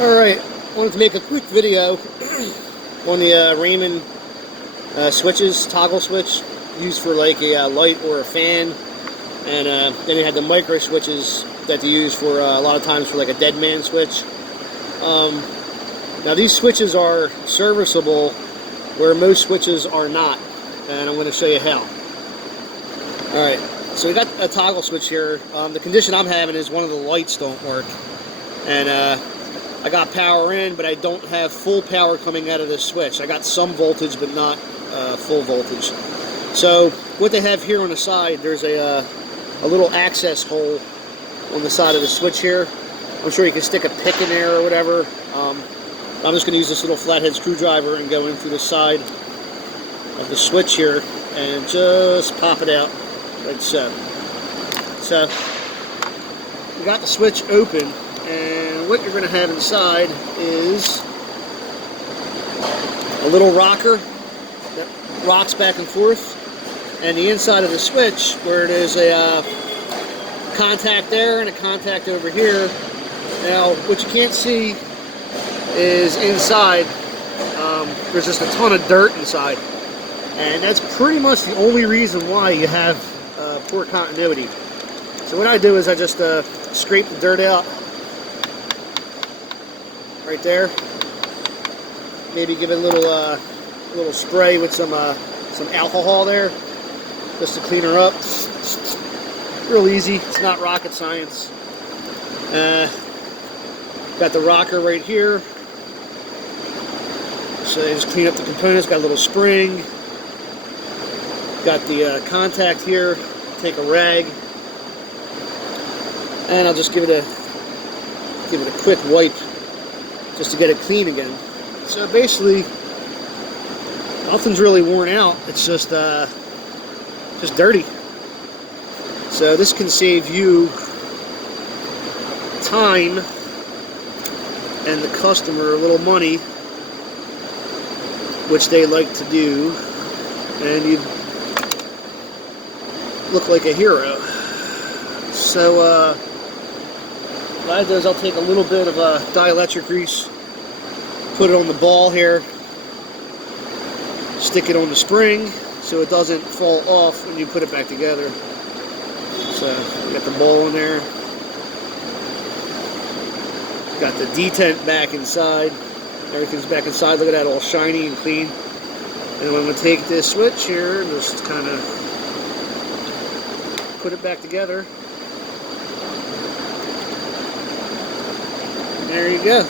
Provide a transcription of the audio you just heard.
Alright, wanted to make a quick video on the Raymond switches, toggle switch, used for like a light or a fan. And then they had the micro switches that they use for a lot of times for like a dead man switch. Now these switches are serviceable where most switches are not, and I'm going to show you how. Alright, so we got a toggle switch here. The condition I'm having is one of the lights don't work, and I got power in, but I don't have full power coming out of this switch. I got some voltage, but not full voltage. So what they have here on the side, there's a little access hole on the side of the switch here. I'm sure you can stick a pick in there or whatever. I'm just going to use this little flathead screwdriver and go in through the side of the switch here and just pop it out like so. So we got the switch open, and what you're going to have inside is a little rocker that rocks back and forth, and the inside of the switch where it is a contact there and a contact over here. Now what you can't see is inside there's just a ton of dirt inside, and that's pretty much the only reason why you have poor continuity. So what I do is I just scrape the dirt out right there, maybe give it a little spray with some alcohol there just to clean her up. Real easy, it's not rocket science. Got the rocker right here, so you just clean up the components. Got a little spring, got the contact here. Take a rag, and I'll just give it a quick wipe just to get it clean again. So basically nothing's really worn out, it's just dirty. So this can save you time and the customer a little money, which they like to do, and you look like a hero. So what I do is I'll take a little bit of dielectric grease, put it on the ball here, stick it on the spring so it doesn't fall off when you put it back together. So we got the ball in there, got the detent back inside, everything's back inside. Look at that, all shiny and clean. And I'm going to take this switch here and just kind of put it back together. And there you go.